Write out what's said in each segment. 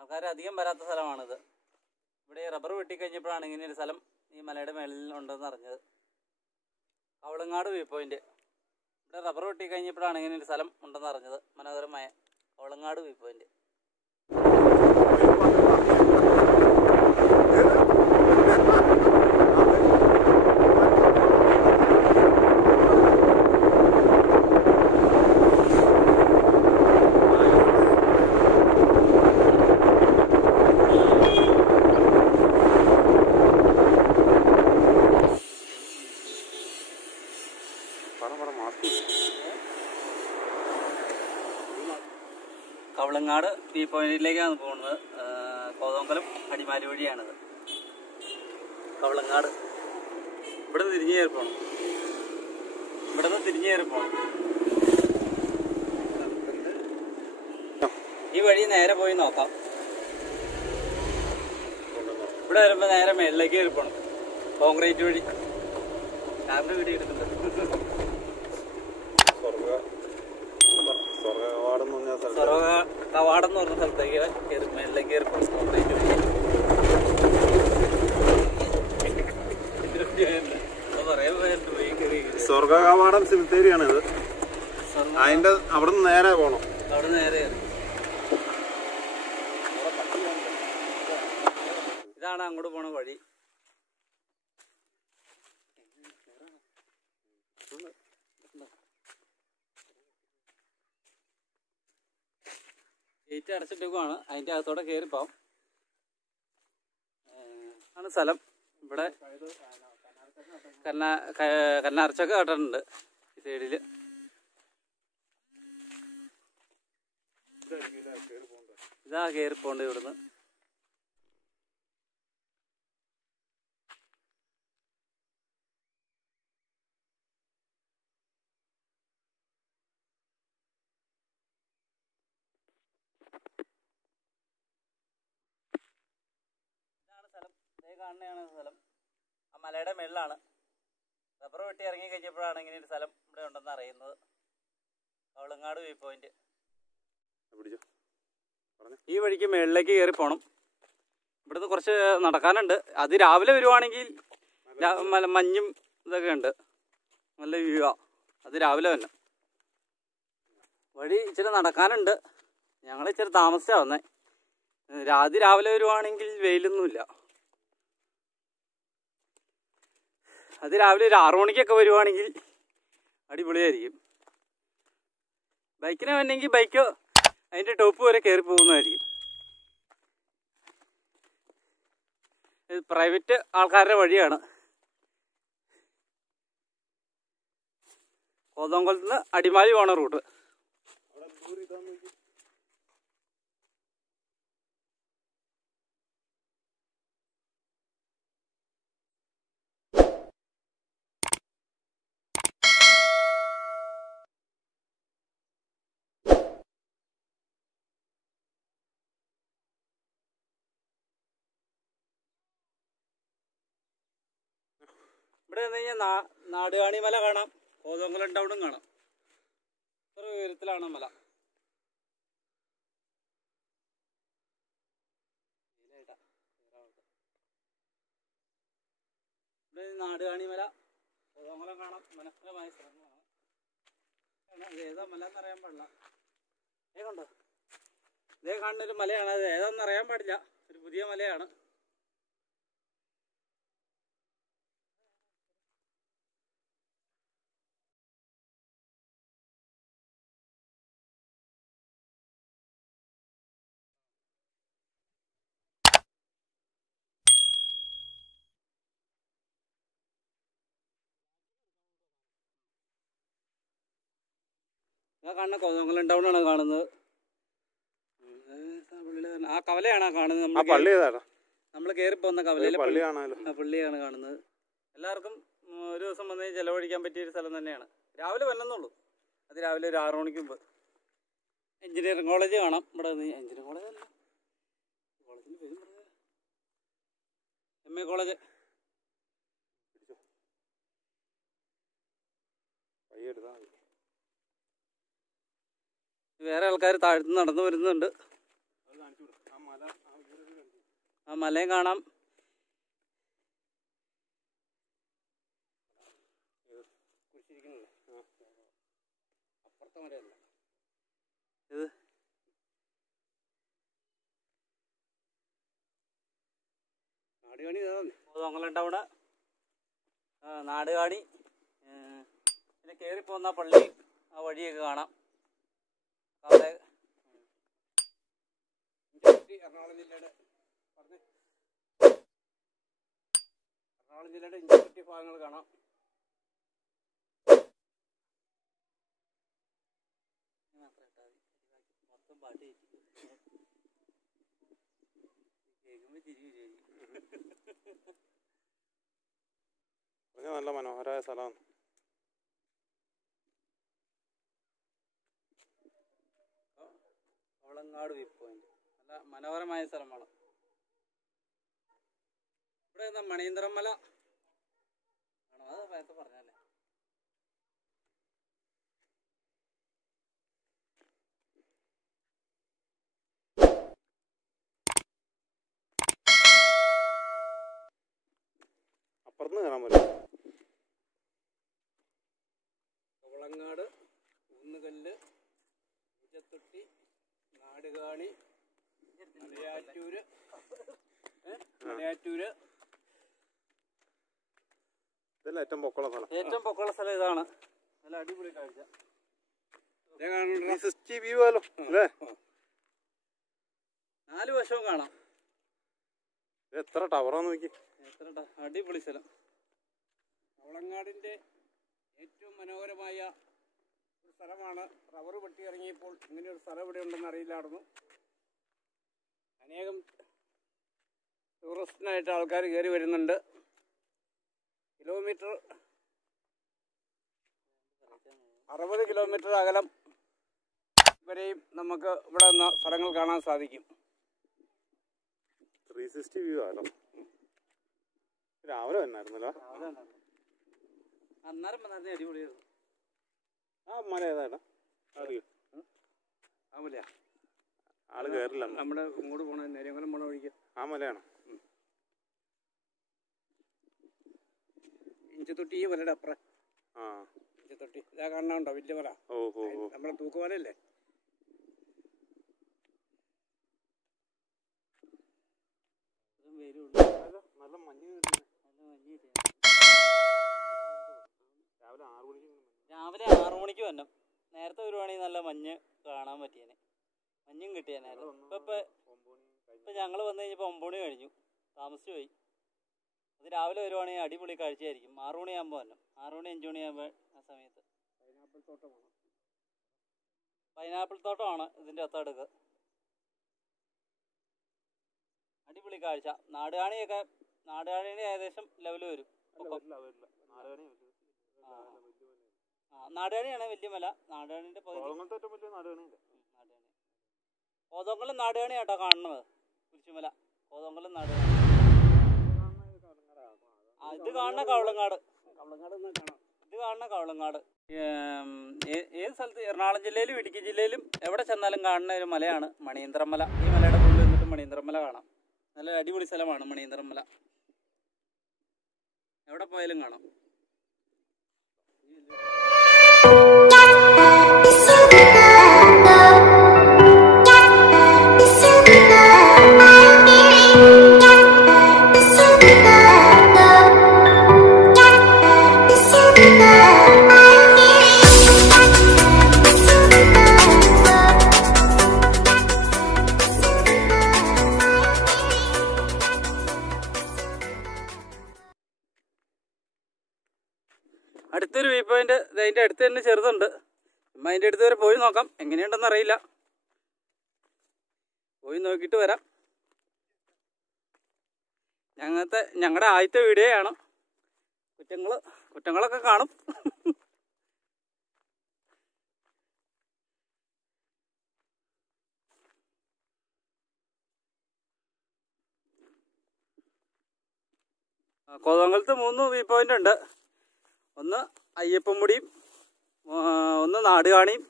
ആൾക്കാർ അധികം വരാത്ത സ്ഥലമാണിത്. ഇവിടെ റബ്ബർ വെട്ടിക്കഴിഞ്ഞപ്പോഴാണ് ഇങ്ങനെയൊരു സ്ഥലം ഈ മലയുടെ മേളിൽ ഉണ്ടെന്ന് അറിഞ്ഞത്. Kavalangad view point. ഇവിടെ റബ്ബർ വെട്ടിക്കഴിഞ്ഞപ്പോഴാണ് ഇങ്ങനെയൊരു സ്ഥലം ഉണ്ടെന്ന് അറിഞ്ഞത്. മനോഹരമായ Kavalangad view point. Kavalangad view പോയിന്റിലേക്കാണ് പോകുന്നത്. കോതമംഗലം അടിമാലി വഴിയാണിത്. കവളങ്ങാട് ഇവിടുന്ന് തിരിഞ്ഞു കയറി പോകണം. ഈ വഴി നേരെ പോയി നോക്കാം. ഇവിടെ വരുമ്പോൾ നേരെ മേളിലേക്ക് കയറി പോകണം. കോൺക്രീറ്റ് വഴി. കാറിന്റെ വീഡിയോ എടുക്കുന്നുണ്ട്. സ്വർഗ കവാടം എന്ന് പറഞ്ഞ സ്ഥലത്തേക്ക് മേളിലേക്ക് കയറി പോകണം. കോൺക്രീറ്റ് വഴി. സ്വർഗ കവാടം സിമിത്തേരിയാണ് ഇത്. അതിന്റെ അവിടെ നിന്ന് നേരെ പോകണം. അവിടെ നേരെ ഇതാണ് അങ്ങോട്ട് പോണ വഴി. ഗേറ്റ് അടച്ചിട്ടേക്കുവാണ്. അതിൻ്റെ അകത്തോടെ കയറിപ്പോം ആണ് സ്ഥലം. ഇവിടെ കന്നാർച്ചൊക്കെ കേട്ടിട്ടുണ്ട് ഈ സൈഡിൽ. ഇതാ കയറിപ്പോണ്ട് ഇവിടുന്ന്. ഇതാണ് സ്ഥലം. ഇതേ കാണുന്നതാണ് സ്ഥലം. ആ മലയുടെ മേളിലാണ്. റബ്ബർ വെട്ടി ഇറങ്ങി കഴിഞ്ഞപ്പോഴാണ് ഇങ്ങനെ ഒരു സ്ഥലം ഇവിടെ ഉണ്ടെന്ന് അറിയുന്നത്. Kavalangad view point. ഈ വഴിക്ക് മേളിലേക്ക് കയറി പോകണം. ഇവിടുന്ന് കുറച്ച് നടക്കാനുണ്ട്. അത് രാവിലെ വരുവാണെങ്കിൽ മഞ്ഞും ഇതൊക്കെ ഉണ്ട്. നല്ല വ്യൂ ആ. അത് രാവിലെ തന്നെ. വഴി ഇച്ചിരി നടക്കാനുണ്ട്. ഞങ്ങൾ ഇച്ചിരി താമസിച്ചാണ് വന്നേ. രാവിലെ വരുവാണെങ്കിൽ വെയിലൊന്നുമില്ല. അത് രാവിലെ ഒരു 6 മണിക്കൊക്കെ വരുവാണെങ്കിൽ അടിപൊളിയായിരിക്കും. ബൈക്കിന് വന്നെങ്കിൽ ബൈക്ക് അതിൻ്റെ ടോപ്പ് വരെ കയറി പോകുന്നതായിരിക്കും. ഇത് പ്രൈവറ്റ് ആൾക്കാരുടെ വഴിയാണ്. കോതമംഗലത്ത് നിന്ന് അടിമാലി പോണ റൂട്ട്. ഇവിടെ നിന്ന് കഴിഞ്ഞാൽ നാടുകാണി മല കാണാം. കോതമംഗലം ടൗണും കാണാം. ഇത്ര ഉയരത്തിലാണ് മല. ഇവിടെ നാടുകാണി മല, കോതമംഗലം കാണാം. മനോഹരമായ സ്ഥലങ്ങളാണ്. അത് ഏതാ മല എന്നറിയാൻ പാടില്ല. കണ്ടോ, ഇതേ കാണുന്നൊരു മലയാണ്. അത് ഏതാണെന്ന് അറിയാൻ പാടില്ല. ഒരു പുതിയ മലയാണ്. ആ കാണുന്ന കോതമംഗലം ടൗണാണ് കാണുന്നത്. ആ കവലയാണ് കാണുന്നത്. നമ്മൾ കയറി പോകുന്ന കവലയിലെ പള്ളിയാണ് കാണുന്നത്. എല്ലാവർക്കും ഒരു ദിവസം വന്ന് ചിലവഴിക്കാൻ പറ്റിയൊരു സ്ഥലം തന്നെയാണ്. രാവിലെ വന്നെന്നുള്ളൂ. അത് രാവിലെ ഒരു 6 മണിക്ക് മുമ്പ്. എഞ്ചിനീയറിംഗ് കോളേജ് കാണാം. ഇവിടെ എഞ്ചിനീയറിംഗ് കോളേജ് അല്ല, കോളേജിന് പേരും പറഞ്ഞ MA കോളേജ്. വേറെ ആൾക്കാർ താഴ്ത്തുനിന്ന് നടന്നു വരുന്നുണ്ട്. ആ മലയും കാണാം. അപ്പുറത്തെ മലയല്ല ഇത്. കോതമംഗലം ടൗണ്, നാടുകാണി, പിന്നെ കയറിപ്പോകുന്ന പള്ളി, ആ വഴിയൊക്കെ കാണാം. അവിടെ എറണാകുളം ജില്ലയുടെ ഇഞ്ചപ്പെട്ടി ഭാഗങ്ങൾ കാണാം. മൊത്തം പാട്ട് കേൾക്കുമ്പോൾ ചിരി നല്ല മനോഹരമായ സ്ഥലമാണ്. കോളങ്ങാട് വ്യൂ പോയിന്റ് നല്ല മനോഹരമായ സ്ഥലമാണ്. ഇവിടെ എന്താ മണീന്ദ്രമല ആണോ? അത് നേരത്തെ പറഞ്ഞല്ലേ. അപ്പുറത്ത് കാണാൻ പറ്റും. കോളങ്ങാട്, ഊന്നുകല്ല്, ഇഞ്ചത്തൊട്ടി, നാടുകാണി, മലയാറ്റൂര്. ഇതല്ല ഏറ്റവും പൊക്കമുള്ള സ്ഥലം. ഏറ്റവും പൊക്കമുള്ള സ്ഥലം ഇതാണ്. നല്ല അടിപൊളി കാഴ്ച. 360 വ്യൂ ആലോ അല്ലേ? 4 വശവും കാണാം. എത്ര ടവറാന്ന് നോക്കി. അടിപൊളി സ്ഥലം. കോളങ്ങാടിന്റെ ഏറ്റവും മനോഹരമായ ഒരു സ്ഥലമാണ്. റബ്ബർ വെട്ടി ഇറങ്ങിയപ്പോൾ ഇങ്ങനെയൊരു സ്ഥലം ഇവിടെ ഉണ്ടെന്ന് അറിയില്ലായിരുന്നു. അനേകം ടൂറിസ്റ്റിനായിട്ട് ആൾക്കാർ കയറി വരുന്നുണ്ട്. കിലോമീറ്റർ 60 കിലോമീറ്റർ അകലം വരെയും നമുക്ക് ഇവിടെ നിന്ന് സ്ഥലങ്ങൾ കാണാൻ സാധിക്കും. 360 വ്യൂ ആലോ. രാവിലെ വന്നായിരുന്നല്ലോ. അന്നേരം വന്നായിരുന്നു അടിപൊളിയായിരുന്നു. ആ മല ഏതാ? ആ മലയാ. ആള് കയറില്ല. നമ്മുടെ ഇങ്ങോട്ട് പോണ നെരിയങ്കലം പോണ വഴിക്ക് ആ മലയാണ്. ഇഞ്ചത്തൊട്ടി ഈ മലയുടെ അപ്പുറം. ഇഞ്ചത്തൊട്ടി ഇതാ കാണാനുണ്ടോ വലിയ മല? നമ്മുടെ തൂക്കുമലയല്ലേ? നല്ല മഞ്ഞ് രാവിലെ 6 മണിക്ക് വന്നു. നേരത്തെ വരുവാണെങ്കിൽ നല്ല മഞ്ഞ് കാണാൻ പറ്റിയേനെ, മഞ്ഞും കിട്ടിയേനായിരുന്നു. ഇപ്പം ഞങ്ങൾ വന്നു കഴിഞ്ഞപ്പോൾ 9 മണി കഴിഞ്ഞു, താമസിച്ചു പോയി. അത് രാവിലെ വരുവാണെങ്കിൽ അടിപൊളി കാഴ്ചയായിരിക്കും. 6 മണിയാകുമ്പോൾ വന്നു. 6 മണി 5 മണിയാകുമ്പോൾ ആ സമയത്ത് പൈനാപ്പിൾ തോട്ടമാണ് ഇതിൻ്റെ ഒത്തടുക്ക്. അടിപൊളി കാഴ്ച. നാടുകാണിയുടെ ഏകദേശം ലെവൽ വരും. നാടുകാണിയാണ് വലിയ മല. നാടുകാണിന്റെ കോതമംഗലം നാടുകാണി കേട്ടോ കാണുന്നത്. കുരിശുമല, കോതമംഗലം നാടുകാണി. ഇത് കാണുന്ന കവളങ്ങാട്. ഇത് കാണുന്ന കവളങ്ങാട്. ഏത് സ്ഥലത്ത്, എറണാകുളം ജില്ലയിലും ഇടുക്കി ജില്ലയിലും എവിടെ ചെന്നാലും കാണുന്ന ഒരു മലയാണ് മണീന്ദ്രമല. ഈ മലയുടെ മുകളിൽ നിന്നിട്ട് മണീന്ദ്രമല കാണാം. നല്ല അടിപൊളി സ്ഥലമാണ് മണീന്ദ്രമല. എവിടെ പോയാലും കാണാം. അടുത്തൊരു വ്യൂ പോയിന്റ് അതിൻ്റെ അടുത്ത് തന്നെ ചെറുതുണ്ട്. അതിൻ്റെ അടുത്ത് വരെ പോയി നോക്കാം. എങ്ങനെയുണ്ടെന്ന് അറിയില്ല. പോയി നോക്കിയിട്ട് വരാം. ഞങ്ങളുടെ ആദ്യത്തെ വീഡിയോയാണ്. കുറ്റങ്ങളൊക്കെ കാണും. കോതമംഗലത്ത് 3 വ്യൂ പോയിന്റ് ഉണ്ട്. ഒന്ന് അയ്യപ്പൻമുടിയും, ഒന്ന് നാടുകാണിയും,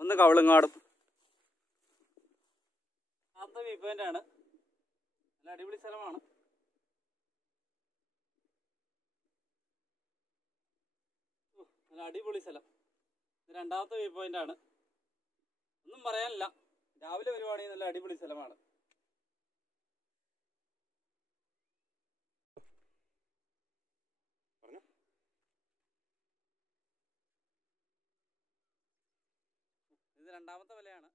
ഒന്ന് കവളങ്ങാടും. ആദ്യത്തെ വ്യൂ പോയിന്റ് ആണ്. നല്ല അടിപൊളി സ്ഥലമാണ്. നല്ല അടിപൊളി സ്ഥലം. ഇത് രണ്ടാമത്തെ വ്യൂ പോയിന്റാണ്. ഒന്നും പറയാനില്ല. രാവിലെ വരുവാണെങ്കിൽ നല്ല അടിപൊളി സ്ഥലമാണ്. ഇത് രണ്ടാമത്തെ മലയാണ്.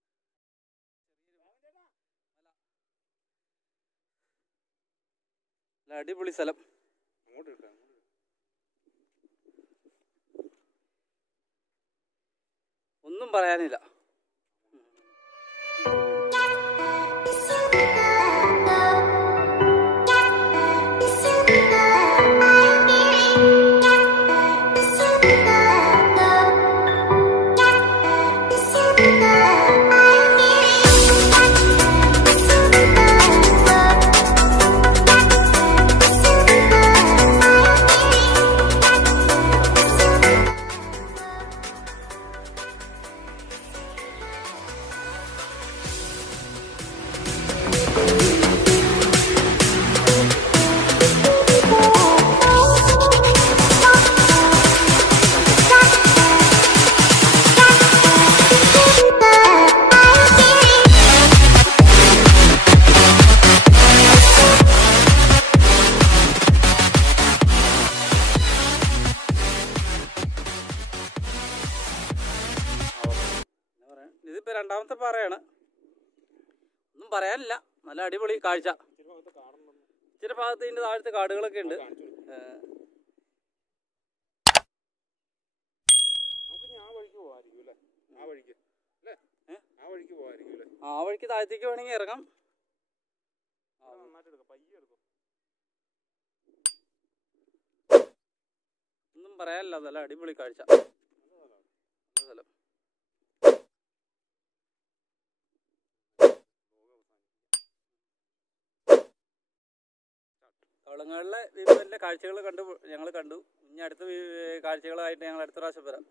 നല്ല അടിപൊളി സ്ഥലം. ഒന്നും പറയാനില്ല. ഇതിപ്പോ രണ്ടാമത്തെ പാറയാണ്. ഒന്നും പറയാനില്ല. നല്ല അടിപൊളി കാഴ്ച. ഇച്ചിരി ഭാഗത്ത് ഇതിന്റെ താഴത്തെ കാടുകളൊക്കെ ഉണ്ട്. ആ വഴിക്ക് താഴത്തേക്ക് വേണമെങ്കിൽ ഇറങ്ങാം. ഒന്നും പറയാനില്ല. നല്ല അടിപൊളി കാഴ്ച. സ്ഥലം കവളങ്ങളിലെ വീഡിയോയിലെ കാഴ്ചകൾ ഞങ്ങൾ കണ്ടു. ഇനി അടുത്ത കാഴ്ചകളായിട്ട് ഞങ്ങൾ അടുത്ത പ്രാവശ്യം വരാം.